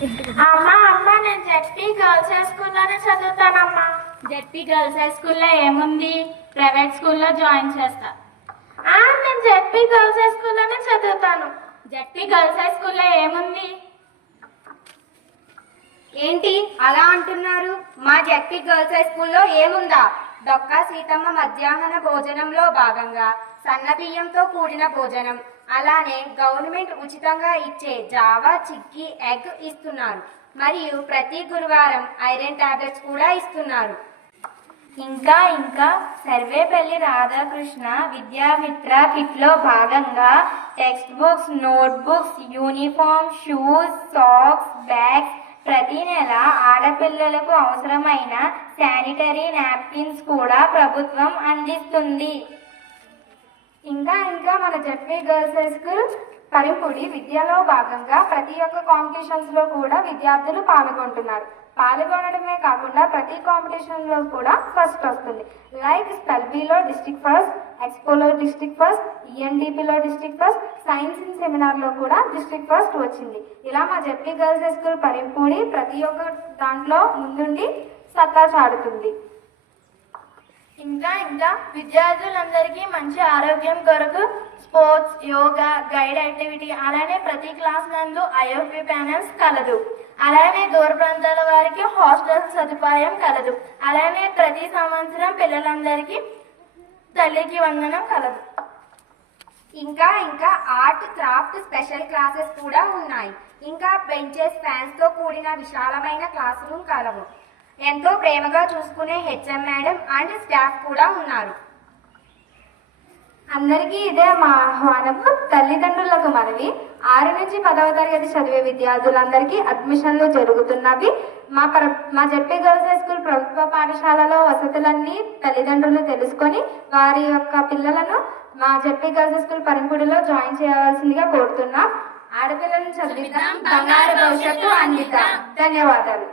అమ్మా అమ్మ నేను జెడ్పీ గర్ల్స్ హై స్కూల్లోనే చదువుతానమ్మా. జెడ్పీ గర్ల్స్ హై స్కూల్లో ఏముంది? ప్రైవేట్ స్కూల్లో జాయిన్ చేస్తా. నేను జెడ్పీ గర్ల్స్ హై స్కూల్లోనే చదువుతాను. జెడ్పీ గర్ల్స్ హై స్కూల్లో ఏముంది? ఏంటి అలా అంటున్నారు? మా జెడ్పీ గర్ల్స్ హై స్కూల్లో ఏముందా? డొక్కా సీతమ్మ మధ్యాహ్న భోజనంలో భాగంగా సన్న బియ్యంతో కూడిన భోజనం, అలానే గవర్నమెంట్ ఉచితంగా ఇచ్చే జావా, చిక్కీ, ఎగ్ ఇస్తున్నారు. మరియు ప్రతి గురువారం ఐరన్ టాబ్లెట్స్ కూడా ఇస్తున్నారు. ఇంకా సర్వేపల్లి రాధాకృష్ణ విద్యామిత్ర కిట్ లో భాగంగా text books, note books, uniform, shoes, socks, bags, ప్రతి నెల ఆడపిల్లలకు అవసరమైన శానిటరీ నాప్కిన్స్ కూడా ప్రభుత్వం అందిస్తుంది. ఇంకా మన జెడ్పీ గర్ల్స్ హై స్కూల్ పరిపూడి విద్యలో భాగంగా ప్రతి ఒక్క కాంపిటీషన్స్ లో కూడా విద్యార్థులు పాల్గొంటున్నారు. పాల్గొనడమే కాకుండా ప్రతి కాంపిటీషన్ లో కూడా ఫస్ట్ వస్తుంది. లైక్ స్పెల్ బీలో డిస్ట్రిక్ట్ ఫస్ట్, ఎక్స్పోలో డిస్ట్రిక్ట్ ఫస్ట్, ఈఎన్డిపిలో district first, science in seminar లో కూడా డిస్ట్రిక్ట్ ఫస్ట్ వచ్చింది. ఇలా మా ZP girls high school Paripudi ప్రతి ఒక్క దాంట్లో ముందుండి సత్తా చాటుతుంది. ఇంకా విద్యార్థులందరికీ మంచి ఆరోగ్యం కొరకు స్పోర్ట్స్, యోగా, గైడ్ యాక్టివిటీ, అలానే ప్రతి క్లాస్ నందు ఐఓపి ప్యానల్స్ కలదు. అలానే దూర ప్రాంతాల వారికి హాస్టల్ సదుపాయం కలదు. అలానే ప్రతి సంవత్సరం పిల్లలందరికీ తల్లికి వందనం కలదు. ఇంకా ఆర్ట్, క్రాఫ్ట్ స్పెషల్ క్లాసెస్ కూడా ఉన్నాయి. ఇంకా బెంచెస్, ఫ్యాన్స్ తో కూడిన విశాలమైన క్లాస్ రూమ్ కలవు. ఎంతో ప్రేమగా చూసుకునే హెచ్ఎం మేడం అండ్ స్టాఫ్ కూడా ఉన్నారు. అందరికీ ఇదే మా ఆహ్వానము. తల్లిదండ్రులకు మనవి, 6 నుంచి 10వ తరగతి చదివే విద్యార్థులందరికీ అడ్మిషన్లు జరుగుతున్నవి. మా జెడ్పీ గర్ల్స్ హై స్కూల్ ప్రభుత్వ పాఠశాలలో వసతులన్నీ తల్లిదండ్రులు తెలుసుకొని వారి యొక్క పిల్లలను మా జెడ్పీ గర్ల్స్ హై స్కూల్ పరింపుడిలో జాయిన్ చేయవలసిందిగా కోరుతున్నాం. ఆడపిల్లలను చదివిద్దాం, బంగారు భవిష్యత్తు అందిద్దాం. ధన్యవాదాలు.